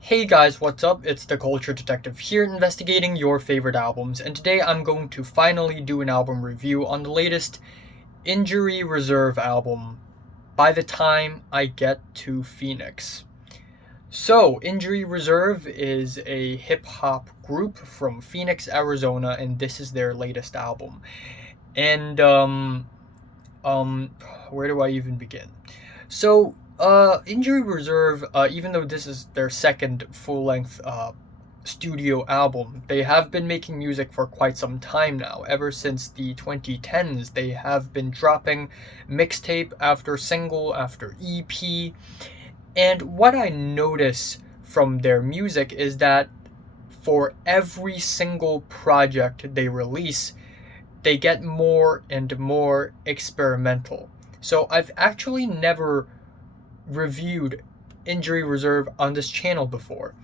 Hey guys, what's up? It's the Culture Detective here investigating your favorite albums, and today I'm going to finally do an album review on the latest Injury Reserve album, By the Time I Get to Phoenix. So, Injury Reserve is a hip hop group from Phoenix, Arizona, and this is their latest album. And, um, where do I even begin? Injury Reserve, even though this is their second full length studio album, they have been making music for quite some time now. Ever since the 2010s, they have been dropping mixtape after single after EP. And what I notice from their music is that for every single project they release, they get more and more experimental. So I've actually never reviewed Injury Reserve on this channel before,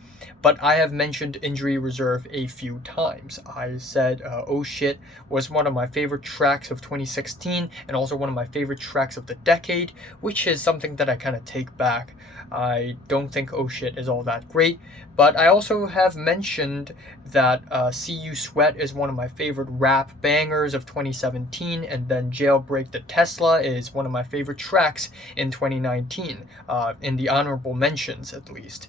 but I have mentioned Injury Reserve a few times. I said Oh Shit was one of my favorite tracks of 2016 and also one of my favorite tracks of the decade, which is something that I kind of take back. I don't think Oh Shit is all that great, but I also have mentioned that See You Sweat is one of my favorite rap bangers of 2017, and then Jailbreak the Tesla is one of my favorite tracks in 2019, in the honorable mentions at least.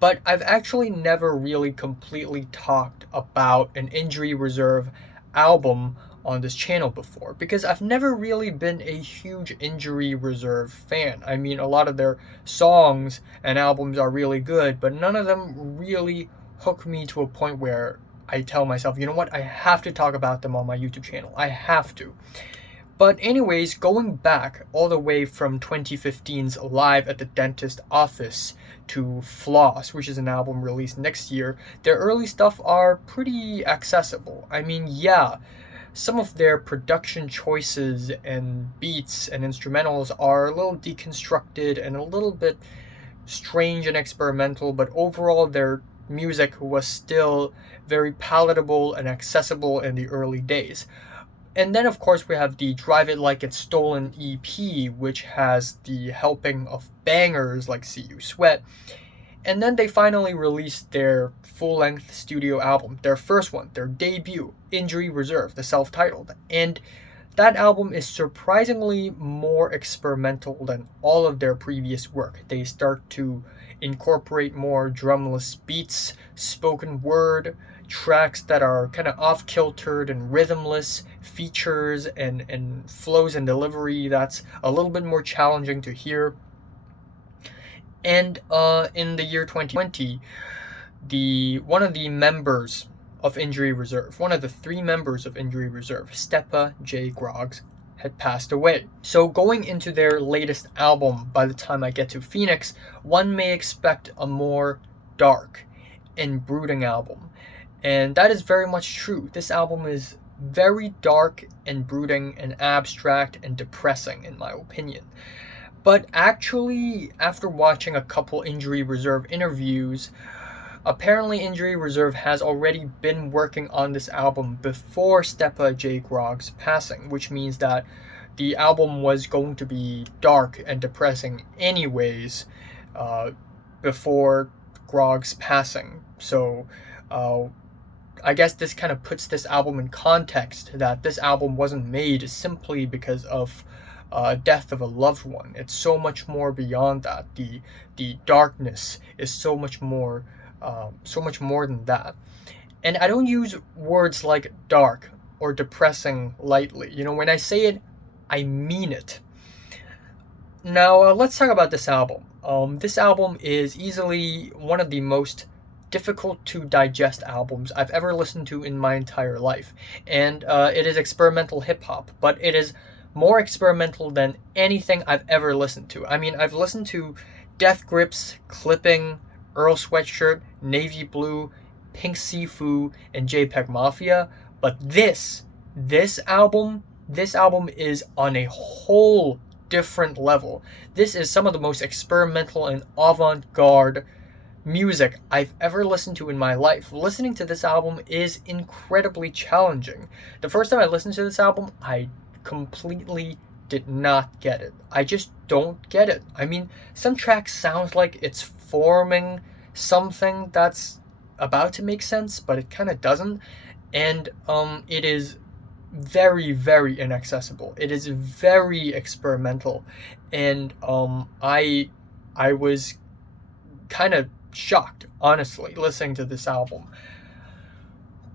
But I've actually never really completely talked about an Injury Reserve album on this channel before because I've never really been a huge Injury Reserve fan. I mean, a lot of their songs and albums are really good, but none of them really hook me to a point where I tell myself, you know what, I have to talk about them on my YouTube channel. I have to. But anyways, going back all the way from 2015's Live at the Dentist Office to Floss, which is an album released next year, their early stuff are pretty accessible. I mean, yeah, some of their production choices and beats and instrumentals are a little deconstructed and a little bit strange and experimental, but overall their music was still very palatable and accessible in the early days. And then, of course, we have the Drive It Like It's Stolen EP, which has the helping of bangers like See You Sweat. And then they finally released their full length studio album, their first one, their debut, Injury Reserve, the self titled. And that album is surprisingly more experimental than all of their previous work. They start to incorporate more drumless beats, spoken word, tracks that are kind of off kiltered and rhythmless, features and flows and delivery that's a little bit more challenging to hear. And in the year 2020, the one of the members of Injury Reserve, one of the three members of Injury Reserve, Stepa J. Groggs, had passed away. So going into their latest album, By the Time I Get to Phoenix, one may expect a more dark and brooding album. And that is very much true. This album is very dark and brooding and abstract and depressing, in my opinion. But actually, after watching a couple Injury Reserve interviews, apparently Injury Reserve has already been working on this album before Stepa J. Groggs' passing, which means that the album was going to be dark and depressing anyways, before Groggs' passing. So, I guess this kind of puts this album in context that this album wasn't made simply because of death of a loved one. It's so much more beyond that. The darkness is so much more than that. And I don't use words like dark or depressing lightly. You know, when I say it, I mean it. Now, let's talk about this album. This album is easily one of the most difficult to digest albums I've ever listened to in my entire life. And it is experimental hip hop, but it is more experimental than anything I've ever listened to. I mean, I've listened to Death Grips, Clipping, Earl Sweatshirt, Navy Blue, Pink Sifu, and JPEG Mafia, but this album is on a whole different level. This is some of the most experimental and avant-garde music I've ever listened to in my life. Listening to this album is incredibly challenging. The first time I listened to this album, I completely did not get it. I just don't get it. I mean, some tracks sound like it's forming something that's about to make sense, but it kind of doesn't. And it is very, very inaccessible. It is very experimental, and I was kind of shocked, honestly, listening to this album.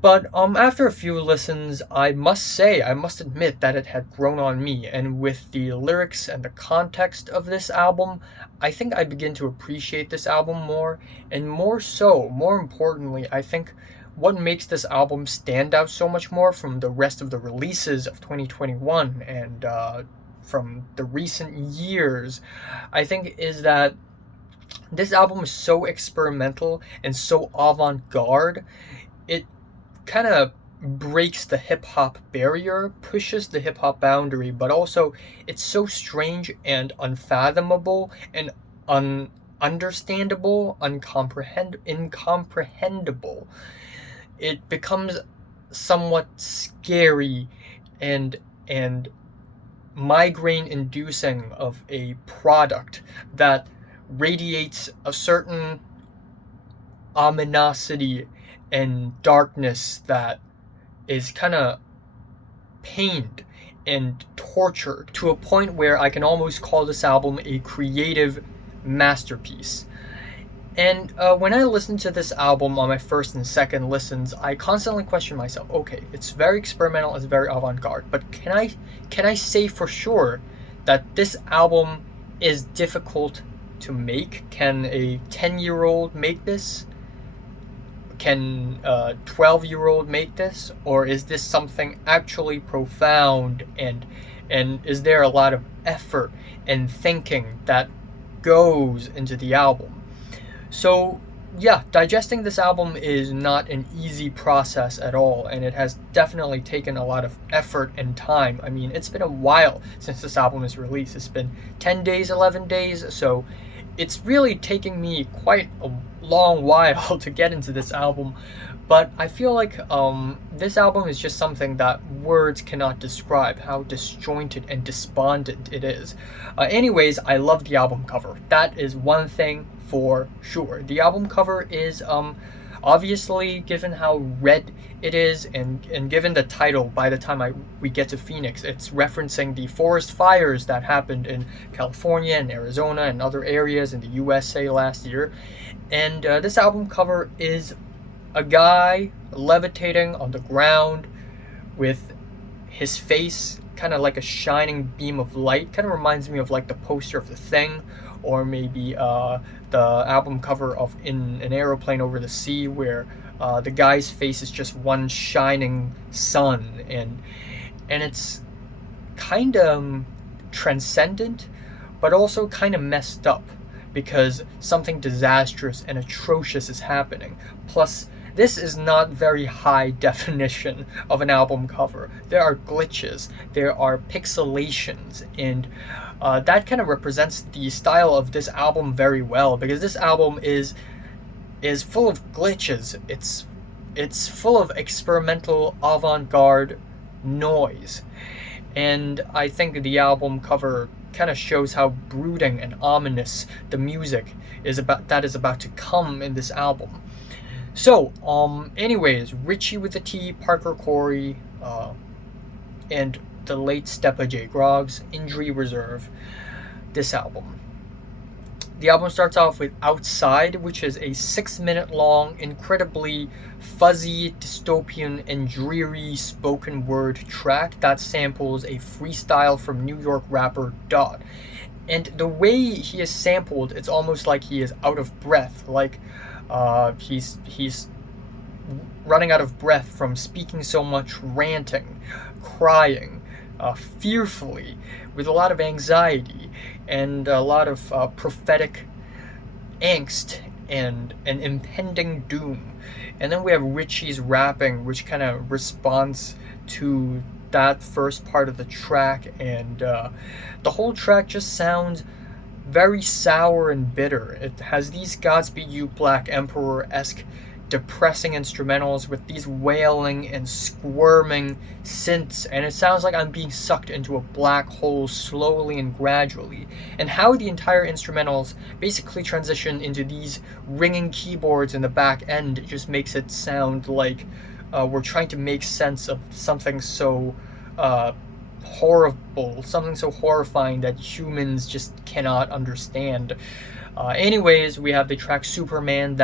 But after a few listens, I must admit that it had grown on me, and with the lyrics and the context of this album, I think I begin to appreciate this album more, and more importantly, I think what makes this album stand out so much more from the rest of the releases of 2021 and from the recent years, I think is that this album is so experimental and so avant-garde. It kind of breaks the hip hop barrier, pushes the hip hop boundary, but also it's so strange and unfathomable and understandable, incomprehensible. It becomes somewhat scary and and migraine inducing of a product that radiates a certain ominosity and darkness that is kind of pained and tortured to a point where I can almost call this album a creative masterpiece. And when I listen to this album on my first and second listens, I constantly question myself. Okay, it's very experimental, it's very avant-garde, but can I say for sure that this album is difficult to make? Can a 10-year-old make this? Can a 12-year-old make this? Or is this something actually profound, and is there a lot of effort and thinking that goes into the album? So yeah, digesting this album is not an easy process at all, and it has definitely taken a lot of effort and time. I mean, it's been a while since this album is released. It's been 10 days, 11 days, so it's really taking me quite a long while to get into this album. But I feel like this album is just something that words cannot describe how disjointed and despondent it is. Anyways, I love the album cover. That is one thing for sure. The album cover is obviously, given how red it is, and given the title, by the time we get to Phoenix, it's referencing the forest fires that happened in California and Arizona and other areas in the USA last year. And this album cover is a guy levitating on the ground with his face kind of like a shining beam of light. Kind of reminds me of like the poster of The Thing, or maybe the album cover of In an Aeroplane Over the Sea, where the guy's face is just one shining sun, and it's kind of transcendent, but also kind of messed up because something disastrous and atrocious is happening. Plus, this is not very high definition of an album cover. There are glitches, there are pixelations, and that kind of represents the style of this album very well, because this album is full of glitches. It's full of experimental avant-garde noise, and I think the album cover kind of shows how brooding and ominous the music is about to come in this album. So, anyways, Richie with the T, Parker Corey, and the late Stepa J, Groggs, Injury Reserve, this album. The album starts off with Outside, which is a 6-minute long, incredibly fuzzy, dystopian, and dreary spoken word track that samples a freestyle from New York rapper Dot. And the way he is sampled, it's almost like he is out of breath, like he's running out of breath from speaking so much, ranting, crying, fearfully, with a lot of anxiety and a lot of prophetic angst and an impending doom. And then we have Richie's rapping, which kind of responds to that first part of the track, and the whole track just sounds very sour and bitter. It has these Godspeed You Black Emperor-esque depressing instrumentals with these wailing and squirming synths, and it sounds like I'm being sucked into a black hole slowly and gradually. And how the entire instrumentals basically transition into these ringing keyboards in the back end just makes it sound like we're trying to make sense of something so horrible, something so horrifying that humans just cannot understand. Anyways, we have the track Superman,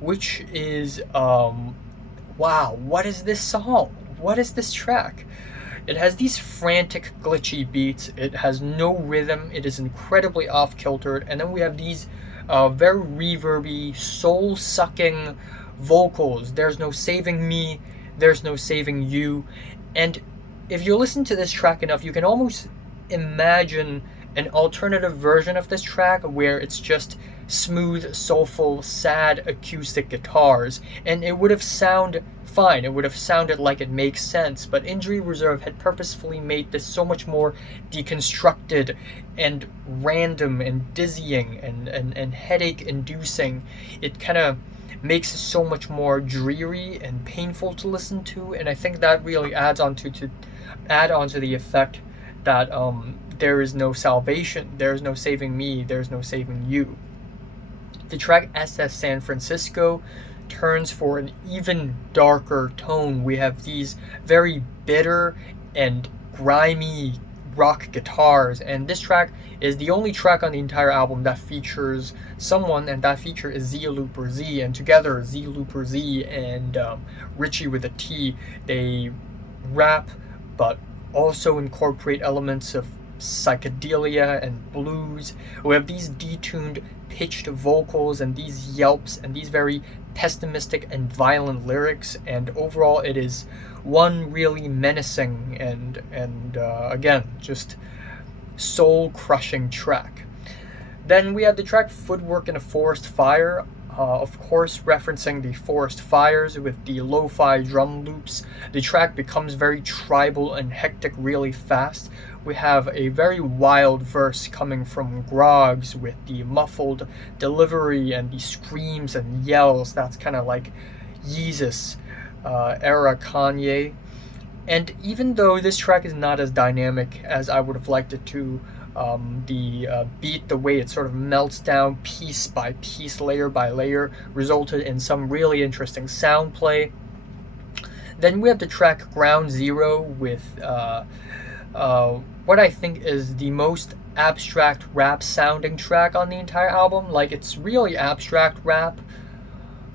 which is wow, what is this song? What is this track? It has these frantic, glitchy beats. It has no rhythm. It is incredibly off-kiltered. And then we have these very reverby, soul-sucking vocals. There's no saving me. There's no saving you. And if you listen to this track enough, you can almost imagine an alternative version of this track where it's just smooth, soulful, sad acoustic guitars, and it would have sounded fine. It would have sounded like it makes sense, but Injury Reserve had purposefully made this so much more deconstructed and random and dizzying and headache inducing. It kind of makes it so much more dreary and painful to listen to, and I think that really adds on to the effect that there is no salvation, there is no saving me, there's no saving you. The track SS San Francisco turns for an even darker tone. We have these very bitter and grimy rock guitars, and this track is the only track on the entire album that features someone, and that feature is Z Looper Z, and together Z Looper Z and Richie with a T, they rap but also incorporate elements of psychedelia and blues. We have these detuned pitched vocals and these yelps and these very pessimistic and violent lyrics, and overall it is one really menacing and again just soul crushing track. Then we have the track Footwork in a Forest Fire, of course referencing the forest fires with the lo-fi drum loops. The track becomes very tribal and hectic really fast. We have a very wild verse coming from Groggs with the muffled delivery and the screams and yells. That's kind of like Yeezus era Kanye. And even though this track is not as dynamic as I would have liked it to, the beat, the way it sort of melts down piece by piece, layer by layer, resulted in some really interesting sound play. Then we have the track Ground Zero with what I think is the most abstract rap sounding track on the entire album. Like, it's really abstract rap.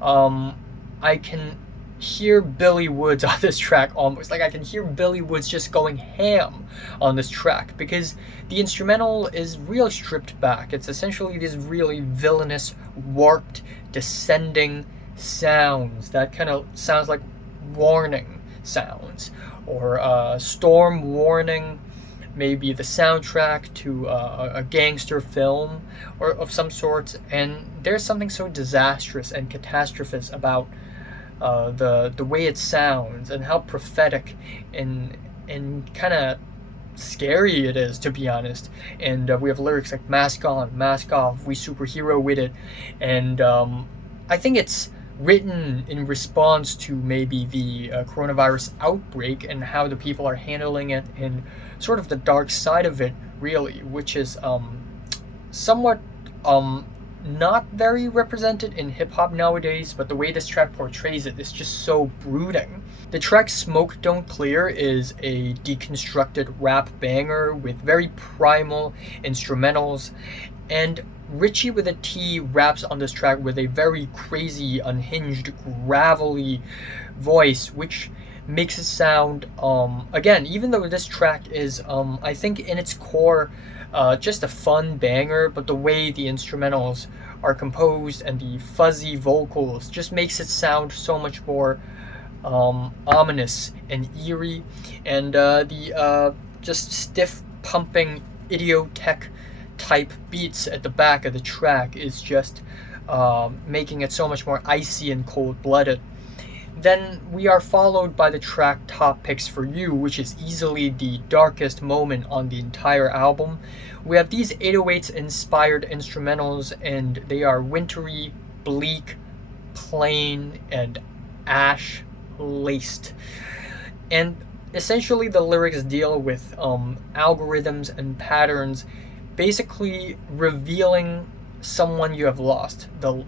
I can hear Billy Woods on this track almost. Like, I can hear Billy Woods just going ham on this track because the instrumental is really stripped back. It's essentially these really villainous, warped, descending sounds that kind of sounds like warning sounds, or storm warning, maybe the soundtrack to a gangster film or of some sorts. And there's something so disastrous and catastrophist about the way it sounds and how prophetic and kind of scary it is, to be honest. And we have lyrics like mask on, mask off, we superhero with it. And I think it's written in response to maybe the coronavirus outbreak and how the people are handling it, and sort of the dark side of it, really, which is somewhat not very represented in hip-hop nowadays, but the way this track portrays it is just so brooding. The track Smoke Don't Clear is a deconstructed rap banger with very primal instrumentals, and Richie with a T raps on this track with a very crazy, unhinged, gravelly voice, which makes it sound, again, even though this track is, I think in its core, just a fun banger, but the way the instrumentals are composed and the fuzzy vocals just makes it sound so much more ominous and eerie. And the just stiff pumping idiotech type beats at the back of the track is just making it so much more icy and cold-blooded. Then we are followed by the track Top Picks for You, which is easily the darkest moment on the entire album. We have these 808s inspired instrumentals, and they are wintry, bleak, plain and ash laced. And essentially, the lyrics deal with algorithms and patterns, basically revealing someone you have lost, a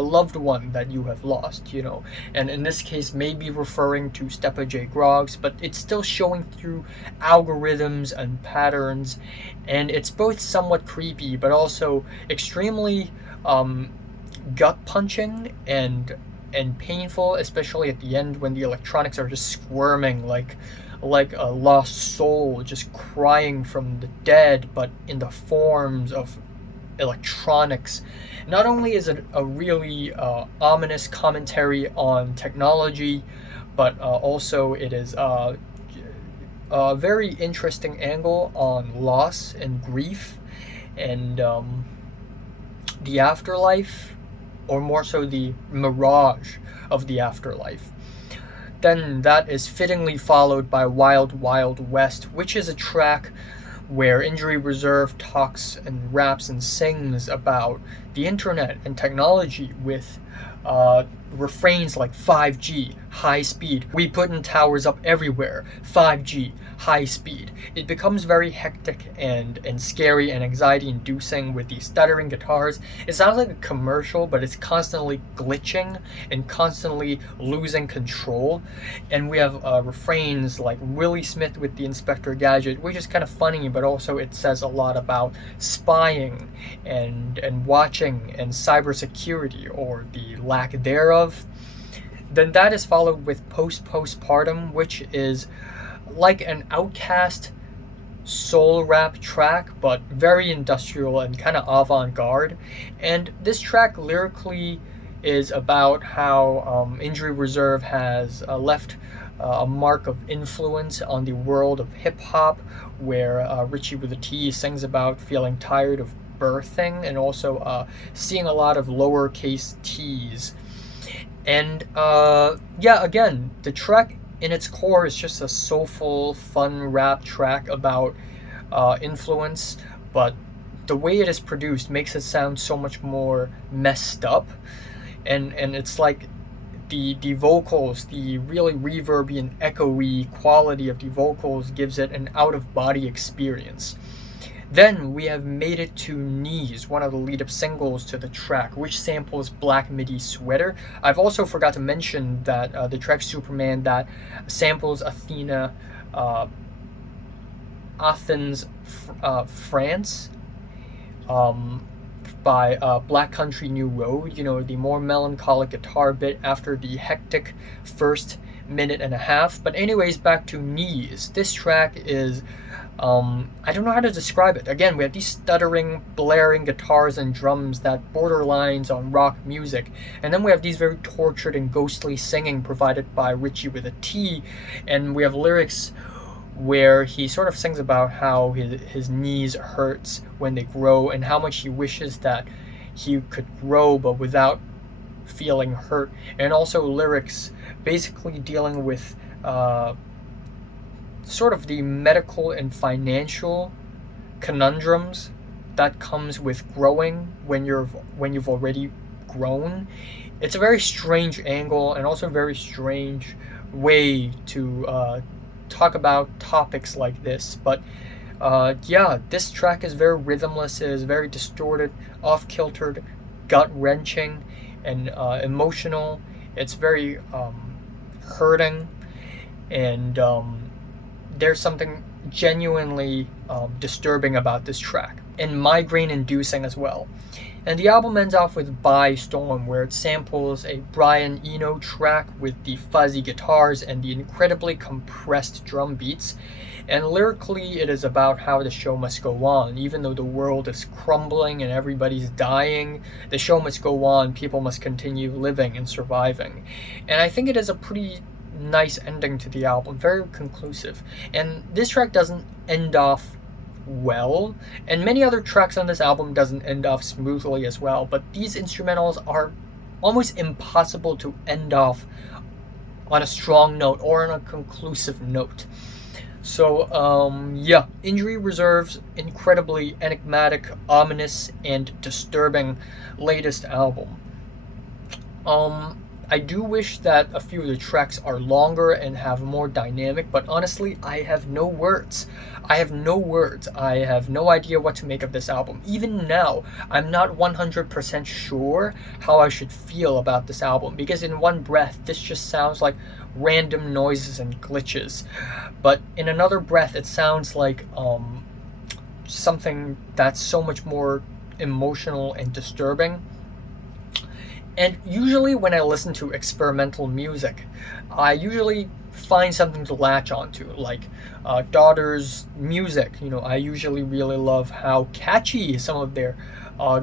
loved one that you have lost, and in this case maybe referring to Stepa J Groggs, but it's still showing through algorithms and patterns, and it's both somewhat creepy but also extremely gut punching and painful, especially at the end when the electronics are just squirming like a lost soul just crying from the dead, but in the forms of electronics. Not only is it a really ominous commentary on technology, but also it is a very interesting angle on loss and grief and the afterlife, or more so the mirage of the afterlife. Then that is fittingly followed by Wild Wild West, which is a track where Injury Reserve talks and raps and sings about the internet and technology with refrains like 5G, high speed, we putting towers up everywhere, 5G, high speed. It becomes very hectic and scary and anxiety inducing with the stuttering guitars. It sounds like a commercial, but it's constantly glitching and constantly losing control. And we have refrains like Willie Smith with the Inspector Gadget, which is kind of funny, but also it says a lot about spying and watching and cybersecurity, or the lack thereof. Then that is followed with Postpostpartum, which is like an Outcast soul rap track, but very industrial and kind of avant-garde. And this track lyrically is about how Injury Reserve has left a mark of influence on the world of hip-hop, where Richie with a T sings about feeling tired of birthing and also seeing a lot of lowercase t's. And again, the track in its core is just a soulful, fun rap track about influence, but the way it is produced makes it sound so much more messed up, and it's like the vocals, the really reverby and echoey quality of the vocals gives it an out-of-body experience. Then we have Made It to Knees, one of the lead-up singles to the track, which samples Black Midi Sweater. I've also forgot to mention that the track Superman that samples Athens, France, by Black Country New Road, the more melancholic guitar bit after the hectic first minute and a half. But anyways, back to Knees. This track is I don't know how to describe it. Again, we have these stuttering, blaring guitars and drums that borderlines on rock music. And then we have these very tortured and ghostly singing provided by Richie with a T. And we have lyrics where he sort of sings about how his knees hurts when they grow and how much he wishes that he could grow but without feeling hurt. And also lyrics basically dealing with sort of the medical and financial conundrums that comes with growing when you've already grown. It's a very strange angle and also a very strange way to talk about topics like this. But this track is very rhythmless. It is very distorted, off-kiltered, gut-wrenching, and emotional. It's very hurting, and there's something genuinely disturbing about this track, and migraine-inducing as well. And the album ends off with By Storm, where it samples a Brian Eno track with the fuzzy guitars and the incredibly compressed drum beats. And lyrically, it is about how the show must go on. Even though the world is crumbling and everybody's dying, the show must go on. People must continue living and surviving. And I think it is a pretty nice ending to the album, very conclusive. And this track doesn't end off well, and many other tracks on this album doesn't end off smoothly as well, but these instrumentals are almost impossible to end off on a strong note or on a conclusive note. So Injury Reserve's incredibly enigmatic, ominous, and disturbing latest album. I do wish that a few of the tracks are longer and have more dynamic, but honestly, I have no words. I have no words. I have no idea what to make of this album. Even now, I'm not 100% sure how I should feel about this album, because in one breath, this just sounds like random noises and glitches. But in another breath, it sounds like something that's so much more emotional and disturbing. And usually when I listen to experimental music, I usually find something to latch onto, like Daughter's music. I usually really love how catchy some of their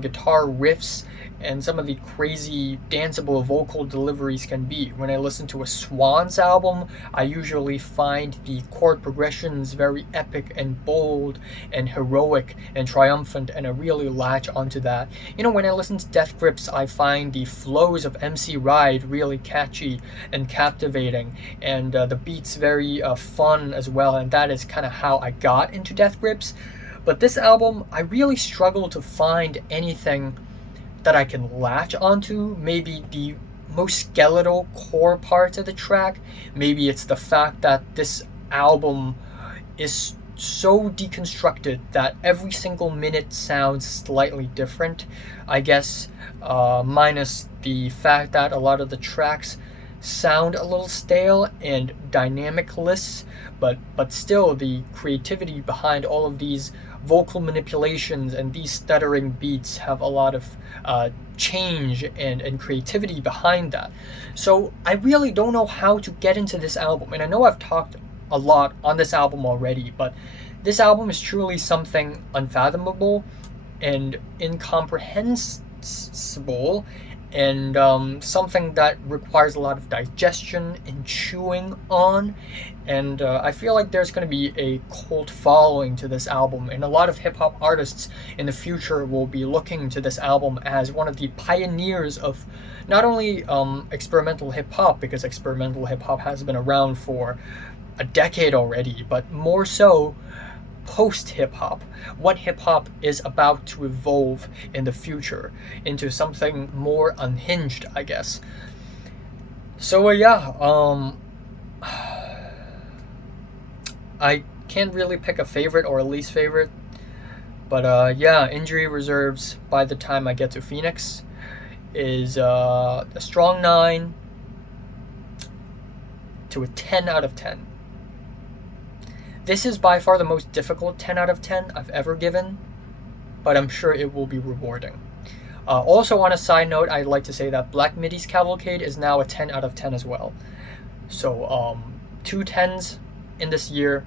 guitar riffs and some of the crazy danceable vocal deliveries can be. When I listen to a Swans album, I usually find the chord progressions very epic and bold and heroic and triumphant, and I really latch onto that. When I listen to Death Grips, I find the flows of MC Ride really catchy and captivating, and the beats very fun as well, and that is kind of how I got into Death Grips. But this album, I really struggle to find anything that I can latch onto. Maybe the most skeletal core parts of the track. Maybe it's the fact that this album is so deconstructed that every single minute sounds slightly different. I guess minus the fact that a lot of the tracks sound a little stale and dynamicless, but still the creativity behind all of these vocal manipulations and these stuttering beats have a lot of change and creativity behind that. So I really don't know how to get into this album, and I know I've talked a lot on this album already, but this album is truly something unfathomable and incomprehensible, and something that requires a lot of digestion and chewing on. And I feel like there's going to be a cult following to this album, and a lot of hip-hop artists in the future will be looking to this album as one of the pioneers of not only experimental hip-hop, because experimental hip-hop has been around for a decade already, but more so post-hip-hop, what hip-hop is about to evolve in the future into something more unhinged, I guess. So I can't really pick a favorite or a least favorite, but Injury Reserves, by the time I get to Phoenix, is a strong 9 to a 10 out of 10. This is by far the most difficult 10 out of 10 I've ever given, but I'm sure it will be rewarding. Also, on a side note, I'd like to say that Black Midi's Cavalcade is now a 10 out of 10 as well. So, 2 10s in this year,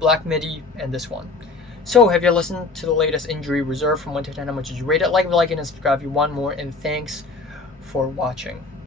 Black Midi and this one. So, have you listened to the latest Injury Reserve from 1 to 10? How much did you rate it? Like, and subscribe if you want more, and thanks for watching.